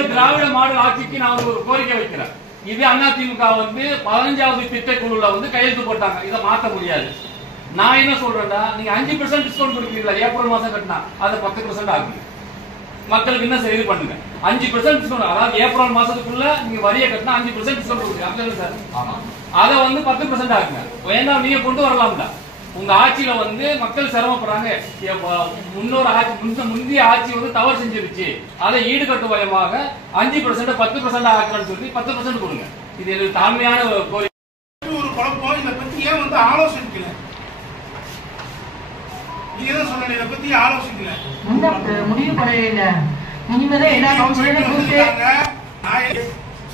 இந்த திராவிட மாடல் ஆட்சிக்கு நான் ஒரு கோரிக்கை வைக்கிறேன். இது அதிமுக 15வது திட்டக்குழுல கையெழுத்து போட்டாங்க. இதை மாற்ற முடியாது. நான் என்ன சொல்றேன்னா, நீங்க 5% டிஸ்கவுண்ட் கொடுக்கிறீங்களா? ஏப்ரல் மாசம் கட்டினா அதை 10% ஆகுங்க. மக்களுக்கு என்ன செய்து பண்ணுங்க. 5% டிஸ்கவுண்ட், அதாவது ஏப்ரல் மாசத்துக்குள்ள நீங்க வரியை கட்டினா 5% டிஸ்கவுண்ட் கொடுக்குறீங்க. அப்படி சார், அதை 10% ஆகுங்க. வேண்டாம், நீங்க கொண்டு வரலாம்ல. உங்க ஆட்சியில மக்கள் சிரமப்படுறாங்க. முந்தைய ஆட்சி தவறு செஞ்சிருச்சு, அதை ஈடுகட்டும் வயமாக 5% 10% ஆக்கணும்னு சொல்லி 10% கொடுங்க. இது எனக்கு தாழ்மையான கோரிக்கை. ஒரு குழப்பம். இதை பத்தி ஏன் ஆலோசிக்கல? நீங்க தான் சொன்னீங்க, இதை பத்தி ஆலோசிக்கல. முடிவு பண்ணல. இனிமேதான் எல்லா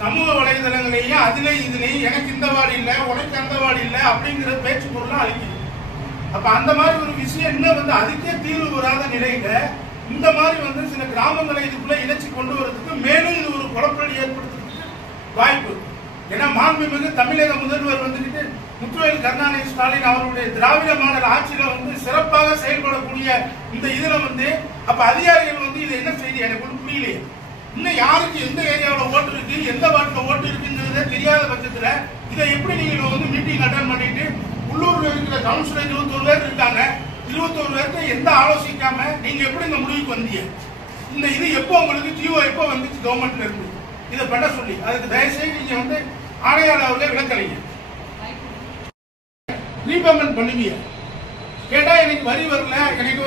சமூக வலைதளங்களையும் அதுல இதுலயும் எனக்கு இந்த வார்டு இல்ல, உனக்கு அந்த வார்டு இல்ல அப்படிங்கிற பேச்சு பொருளா அழிக்குது. அப்ப அந்த மாதிரி ஒரு விஷயம் இன்னும் அதுக்கே தீர்வு வராத நிலையில இந்த மாதிரி சில கிராமங்களை இதுக்குள்ள இணைச்சி கொண்டு வரதுக்கு மேலும் இது ஒரு குழப்படி ஏற்படுத்துறதுக்கு வாய்ப்பு. ஏன்னா மாண்புமிகு தமிழக முதல்வர் முத்துவேல் கருணாநிதி ஸ்டாலின் அவருடைய திராவிட மாடல் ஆட்சியில சிறப்பாக செயல்படக்கூடிய இந்த இதுல அப்ப அதிகாரிகள் இது என்ன செய்தி எனக்கு புரியலையே. இன்னும் யாருக்கு எந்த ஏரியாவில் ஓட்டு இருக்கு, எந்த வார்டில் ஓட்டு இருக்குங்கிறத தெரியாத பட்சத்துல இதை எப்படி நீங்க மீட்டிங் அட்டன் பண்ணிட்டு உள்ளூர்ல இருக்கிற கவுன்சிலர் 21 பேர் இருக்காங்க, 21 பேருக்கு எந்த ஆலோசிக்காம நீங்க எப்படி இந்த முடிவுக்கு வந்தீங்க? இந்த இது எப்போ உங்களுக்கு ஜியோ எப்போ வந்துச்சு கவர்மெண்ட்ல இருந்து இதை பண்ண சொல்லி? அதுக்கு தயவுசெய்து நீங்க ஆணையாளர் அவர்களே விளக்கலைங்க. ரீபேமெண்ட் பண்ணுவீங்க கேட்டா எனக்கு வரி வரல, எனக்கு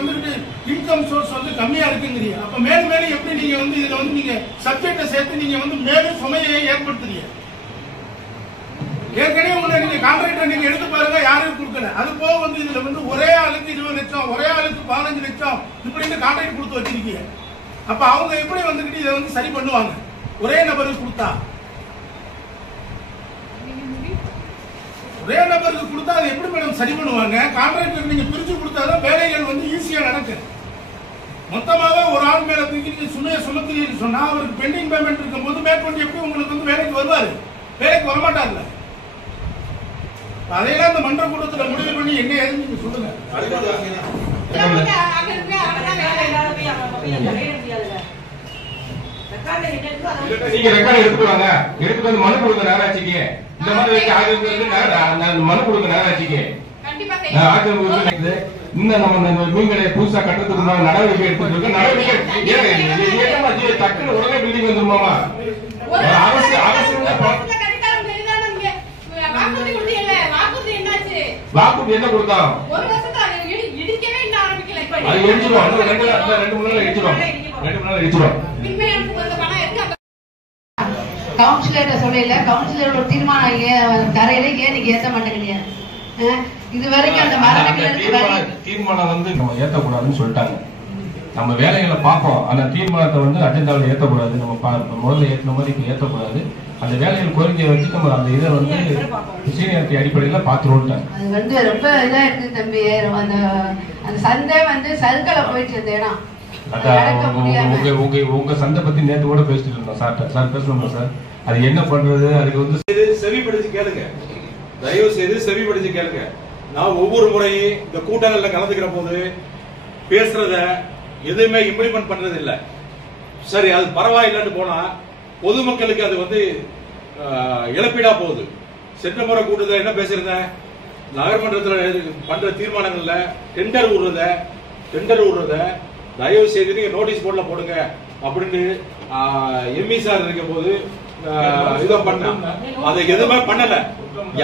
இன்கம் சோர்ஸ் கம்மியா இருக்குங்கிறீங்க. அப்ப மேலும் மேலும் எப்படி நீங்க இதுல நீங்க சப்ஜெக்ட சேர்த்து நீங்க மேலும் சுமையை ஏற்படுத்துறீங்க. ஏற்கனவே உங்களை நீங்க கான்ட்ராக்டர் நீங்க எடுத்து பாருங்க, யாரும் கொடுக்கல. அது போக இதுல ஒரே ஆளுக்கு 20 லட்சம், ஒரே ஆளுக்கு 15 லட்சம் இப்படி கான்ட்ராக்ட் கொடுத்து வச்சிருக்கீங்க. அப்ப அவங்க எப்படி இதை சரி பண்ணுவாங்க? ஒரே நபருக்கு கொடுத்தா, ஒரே நபருக்கு கொடுத்தா அது எப்படி மேடம் சரி பண்ணுவாங்க? கான்ட்ராக்டர் நீங்க பிரிச்சு கொடுத்தாதான் வேலைகள் ஈஸியா நடக்கும். மொத்தமாக ஒரு ஆள் மேல தூக்கி நீங்க சுமையை சுமத்துறீங்கன்னு சொன்னா அவருக்கு பெண்டிங் பேமெண்ட் இருக்கும் போது மேற்கொண்டு எப்படி உங்களுக்கு வேலைக்கு வருவாரு? வேலைக்கு வரமாட்டார்ல. அதையெல்லாம் இந்த மன்ற கூட்டத்துல முடிவு பண்ணி என்ன ஏதுன்னு நீங்க சொல்லுங்க. நீங்க ரெக்கார்ட் எடுத்துவாங்க, எடுத்துட்டு வந்து மனு கொடுங்க நகராட்சிக்கு. இந்த மாதிரி மனு கொடுங்க நகராட்சிக்கு. இன்னும் நம்ம மீன்களை புதுசா கட்டுறதுக்கு நடவடிக்கை எடுத்துட்டு இருக்க. நடவடிக்கை டக்குனு உடனே பில்டிங் வந்துருமாமா? அரசு வாக்குறுதி என்ன கொடுத்தோம்? அது எரிச்சிடும். 2 மணி நேரம் எரிச்சிடும். கவுன்சிலர்கிட்ட சொல்லல, கவுன்சிலரோட தீர்மானம் தரையில ஏன் நீங்க ஏத்த மாட்டேங்கிறீங்க? இது வரைக்கும் அந்த தீர்மானம் நம்ம ஏத்தக்கூடாதுன்னு சொல்லிட்டாங்க. நம்ம வேலைகளை பார்ப்போம், ஆனா தீர்மானத்தை அஜெண்டாவில் ஏத்தக்கூடாது. நம்ம முதல்ல ஏற்ற மாதிரி இப்ப ஏத்தக்கூடாது. அந்த வேலைகள் கோரிக்கையை வச்சு நம்ம அந்த இதை சீனியாரிட்டி அடிப்படையில் பார்த்துருவோம். அது ரொம்ப இதா இருக்கு தம்பி. அந்த சந்தை சர்க்கலை போயிட்டு இருந்த இடம். உங்க சந்தை பத்தி நேற்று கூட பேசிட்டு இருந்தோம் சார். பேசணுமா சார்? அது என்ன பண்றது? அதுக்கு செவிப்படுத்தி கேளுங்க, தயவு செய்து செவிப்படுத்தி கேளுங்க. நான் ஒவ்வொரு முறையும் இந்த கூட்டங்கள்ல கலந்துக்கிற போது பேசுறத எதுவுமே இம்ப்ளிமெண்ட் பண்றது இல்ல. சரி, அது பரவாயில்லைன்னு போனா பொதுமக்களுக்கு அது இழப்பீடா போகுது. சென்ற முறை கூட்டத்தில் என்ன பேசியிருந்தேன்? நகர்மன்றத்தில் பண்ற தீர்மானங்கள்ல டெண்டர் விடுறத தயவு செய்து நீங்க நோட்டீஸ் போர்ட்ல போடுங்க அப்படின்னு எம்இ சார் இருக்கும் போது இதை பண்ண அதை எதுவுமே பண்ணல.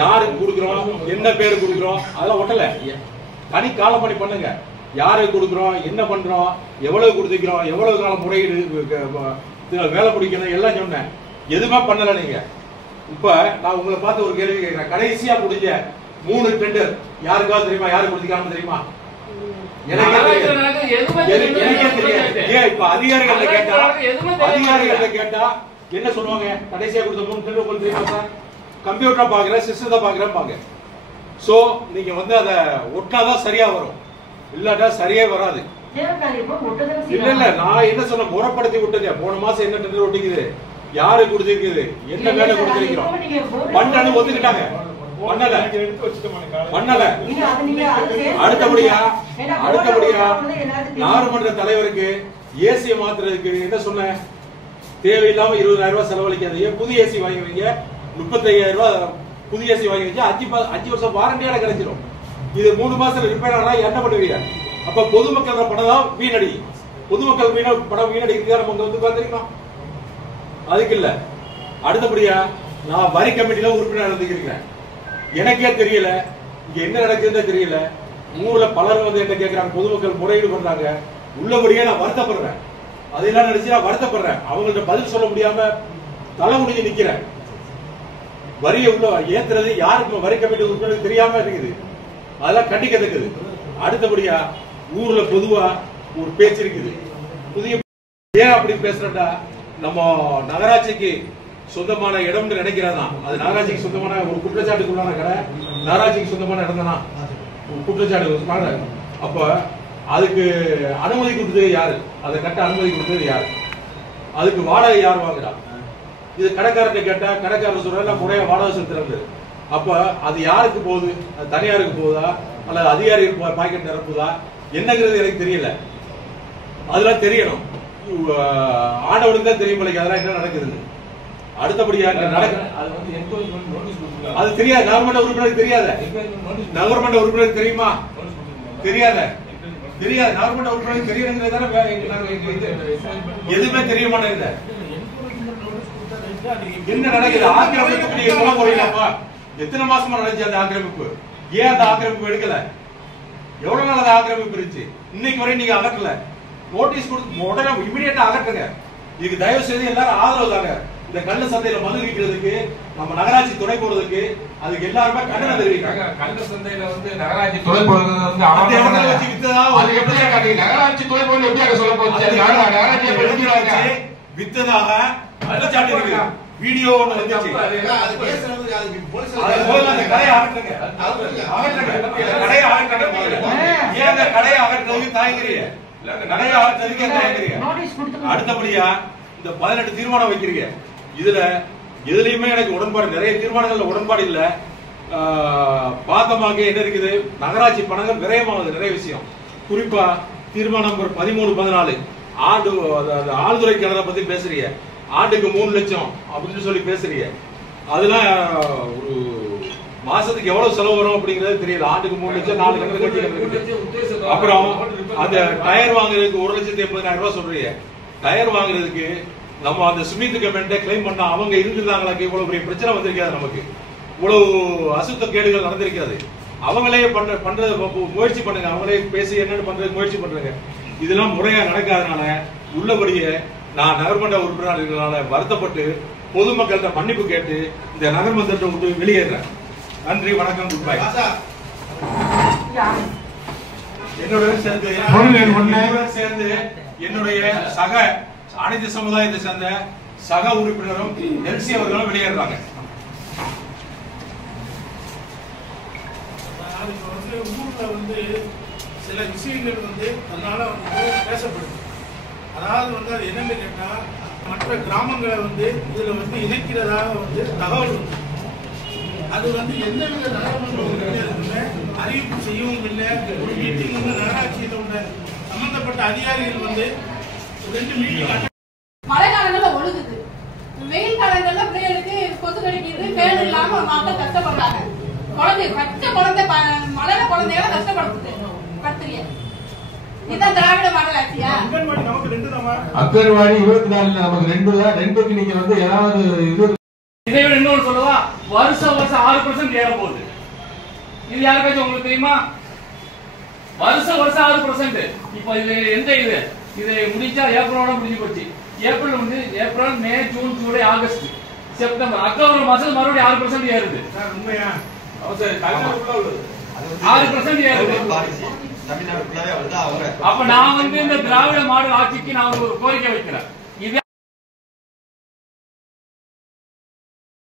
யாருக்கு கொடுக்குறோம், என்ன பேரு கொடுக்குறோம் அதெல்லாம் ஒட்டல. தனி காலம் பண்ணி பண்ணுங்க. யாருக்கு கொடுக்குறோம், என்ன பண்றோம், எவ்வளவு கொடுத்துக்கிறோம், எவ்வளவு காலம் முறையீடு வேலை பிடிக்கணும் எல்லாம் சொன்னேன். எதுவுமே பண்ணல. நீங்க இப்ப நான் உங்களை பார்த்து ஒரு கேள்வி கேட்கிறேன். கடைசியா முடிஞ்ச 3 டெண்டர் யாருக்காவது தெரியுமா? யாரு கொடுத்துக்காம தெரியுமா? அதிகாரிகள் கேட்டா என்ன சொல்லுவாங்க? கடைசியா கொடுத்த 3 டெண்டர் உங்களுக்கு தெரியுமா சார்? கம்ப்யூட்டரா பாக்குற, சிஸ்டத்தை பாக்குறேன். சோ நீங்க அத ஒட்டாதான் சரியா வரும், இல்லாட்டா சரியே வராது. இல்ல நான் என்ன சொன்ன, முறைப்படுத்தி விட்டது. போன மாசம் என்ன டெண்டர் ஒட்டிக்குது, யாரு கொடுத்திருக்குது, என்ன வேலை கொடுத்திருக்கிறோம், பண்ணு ஒத்துக்கிட்டாங்க. பண்ணல. அடுத்தபடியா நாடாளுமன்ற தலைவருக்கு ஏசிய மாத்துறதுக்கு என்ன சொன்ன? தேவையில்லாம 20,000 ரூபாய் செலவழிக்காதீங்க. புதிய ஏசி வாங்கி வைங்க. 35,000 ரூபாய் புதிய ஏசி வாங்கி வச்சு 5 வருஷம் வாரண்டியோட கிடைச்சிடும். இது 3 மாசத்துல ரிப்பேர் ஆனா என்ன பண்ணுவீங்க? அப்ப பொதுமக்களோட பணம் தான் வீணடி. பொதுமக்கள் பணம் வீணடிக்கிறதா நம்ம வந்து பாத்தீங்கன்னா அதுக்கு இல்ல. அடுத்தபடியா நான் வரி கமிட்டியில உறுப்பினர் இருந்துக்கிறேன். எனக்கே தெரியல இங்க என்ன நடக்குதுன்னு தெரியல. ஊர்ல பலரும் வந்து என்ன கேட்கிறாங்க, பொதுமக்கள் முறையீடு பண்றாங்க. உள்ளபடியே நான் வருத்தப்படுறேன். அதெல்லாம் நினைச்சு நான் வருத்தப்படுறேன். அவங்கள்ட்ட பதில் சொல்ல முடியாம தலை முடிஞ்சு நிக்கிறேன். வரியை உள்ள ஏத்துறது யாருக்கு வரி கமிட்டி உறுப்பினருக்கு தெரியாம இருக்குது. அதெல்லாம் கண்டிக்கத்தக்கது. அடுத்தபடியா ஊர்ல பொதுவா ஒரு பேச்சு இருக்குது. புதிய ஏன் அப்படி பேசுறா, நம்ம நகராட்சிக்கு சொந்தமான இடம்னு நினைக்கிறதா, அது நகராட்சிக்கு சொந்தமான ஒரு குற்றச்சாட்டுக்குள்ளான கடை, நகராட்சிக்கு சொந்தமான இடம் தானா குற்றச்சாட்டு. அப்ப அதுக்கு அனுமதி கொடுத்தது யாரு? அதை கட்ட அனுமதி கொடுத்தது யாரு? அதுக்கு வாடகை யார் வாங்குறா? இது கடைக்காரர்கிட்ட கேட்டா கடைக்காரர் சொல்ற முறையா வாடகை செலுத்துறது. அப்ப அது யாருக்கு போகுது? அது தனியாருக்கு போகுதா அல்லது அதிகாரி பாக்கெட் நிரப்புதா என்னங்கிறது எனக்கு தெரியல. அதெல்லாம் தெரியணும். ஆண்டவனுக்கு தான் தெரியும் அதெல்லாம் என்ன நடக்குது. அடுத்தபடியா அது தெரியாது. கவர்மெண்ட் உறுப்பினருக்கு தெரியாத. கவர்மெண்ட் உறுப்பினருக்கு தெரியுமா? தெரியாத. தெரியாது. கவர்மெண்ட் உறுப்பினருக்கு தெரியணுங்கிறது எதுவுமே தெரிய மாட்டேங்குது. என்ன நடக்குது? ஆக்கிரமிப்பு நீங்க சொல்ல போறீங்களாப்பா? எத்தனை மாசமா நடந்துச்சு அந்த ஆக்கிரமிப்பு? ஏன் அந்த ஆக்கிரமிப்பு எடுக்கல? எவ்வளவு நாள் அந்த ஆக்கிரமிப்பு இருந்துச்சு? இன்னைக்கு வரை நீங்க அகற்றல. நோட்டீஸ் கொடுத்து உடனே இமிடியேட்டா அகற்றுங்க. இதுக்கு தயவு செய்து எல்லாரும் ஆதரவு தாங்க. இந்த கள்ள சந்தையில மது விற்கிறதுக்கு, நம்ம நகராட்சி துணை போறதுக்கு, அதுக்கு எல்லாருமே கண்டனம் தெரிவிக்கிறாங்க. கள்ள சந்தையில வந்து நகராட்சி துணை போறது வந்து நகராட்சி துணை போறது எப்படி சொல்ல போச்சு? நகராட்சி வித்ததாக குற்றச்சாட்டு இருக்கு. வீடியோ ஒன்று வந்துச்சு. கடையை அகற்றுங்க. கடையை அகற்றுங்க. ஏன் கடையை அகற்றுறதுக்கு தயங்குறீங்க? கடையை அகற்றுறதுக்கு தயங்குறீங்க. அடுத்தபடியா இந்த 18 தீர்மானம் வைக்கிறீங்க. இதுல எதுலயுமே எனக்கு உடன்பாடு, நிறைய தீர்மானங்கள்ல உடன்பாடு இல்ல. பார்த்தமாக என்ன இருக்குது, நகராட்சி பணங்கள் விரயமானது நிறைய விஷயம். குறிப்பா தீர்மானம் நம்பர் 13, 14 ஆண்டு ஆழ்துறை கிணறை பத்தி பேசுறீங்க. ஆண்டுக்கு 3 லட்சம் அப்படின்னு சொல்லி பேசுறீங்க. அதெல்லாம் ஒரு மாசத்துக்கு எவ்வளவு செலவு வரும் அப்படிங்கறது தெரியல. ஆண்டுக்கு 3 லட்சம் 4 கிணறு கட்டி. அப்புறம் அந்த டயர் வாங்குறதுக்கு 1,80,000 ரூபாய் சொல்றீங்க. டயர் வாங்குறதுக்கு நம்ம அந்த சுமித் கமெண்ட்டை கிளைம் பண்ணா அவங்க இருந்திருந்தாங்களா? இவ்வளவு பெரிய பிரச்சனை வந்திருக்காது. நமக்கு இவ்வளவு அசுத்த கேடுகள் நடந்திருக்காது. அவங்களே பண்றது முயற்சி பண்ணுங்க. அவங்களே பேசி என்னன்னு பண்றது முயற்சி பண்றாங்க. இதெல்லாம் முறையா நடக்காதனால உள்ளபடியே நான் நகர்மன்ற உறுப்பினர் இருக்கிறதுனால வருத்தப்பட்டு பொதுமக்கள்கிட்ட மன்னிப்பு கேட்டு இந்த நகர்மன்றத்தை விட்டு வெளியேறேன். நன்றி, வணக்கம், குட் பை. என்னுடன் சேர்ந்து என்னுடைய சக அனைத்து சமுதாயத்தை சேர்ந்த சக உறுப்பினரும் எல்சி அவர்களும் வெளியேறாங்க. ஊர்ல வந்து சில விஷயங்கள் வந்து அதனால பேசப்படுது. அதாவது அது என்னன்னு கேட்டா, மற்ற கிராமங்களை இதுல இணைக்கிறதாக தகவல் உண்டு. அது எந்தவித நகர்மன்ற உறுப்பினருக்குமே அறிவிப்பு செய்யவும் இல்லை. ஒரு மீட்டிங் நகராட்சியில் உள்ள சம்பந்தப்பட்ட அதிகாரிகள் 2 மீட்டிங் மழை காலங்கள்ல ஒழுகுது, வெயில் காலங்கள்ல பிள்ளைகளுக்கு கொசு கடிக்கிறது, பேர் இல்லாம மக்கள் கஷ்டப்படுறாங்க. குழந்தை பச்சை குழந்தை மழை குழந்தைகளை கஷ்டப்படுத்துது. படுத்துறிய இதான் திராவிட மாடல் ஆட்சியா? அங்கன்வாடி நமக்கு 2 தான். அங்கன்வாடி 24 நமக்கு 2 தான். 2க்கு நீங்க ஏதாவது இதை விட இன்னொரு சொல்லவா, வருஷம் 6% ஏற போகுது. இது யாருக்காச்சும் உங்களுக்கு தெரியுமா? வருஷம் 6%. இப்ப இது எந்த இது முடிஞ்சா ஏப்ரலோட முடிஞ்சு போச்சு. April, May, June, July, August, September, October மாசம் மறுபடியும் 6% ஏறுது. உண்மையா? 6% ஏறுது. அப்ப நான் இந்த திராவிட மாடல் ஆட்சிக்கு நான் ஒரு கோரிக்கை வைக்கிறேன்.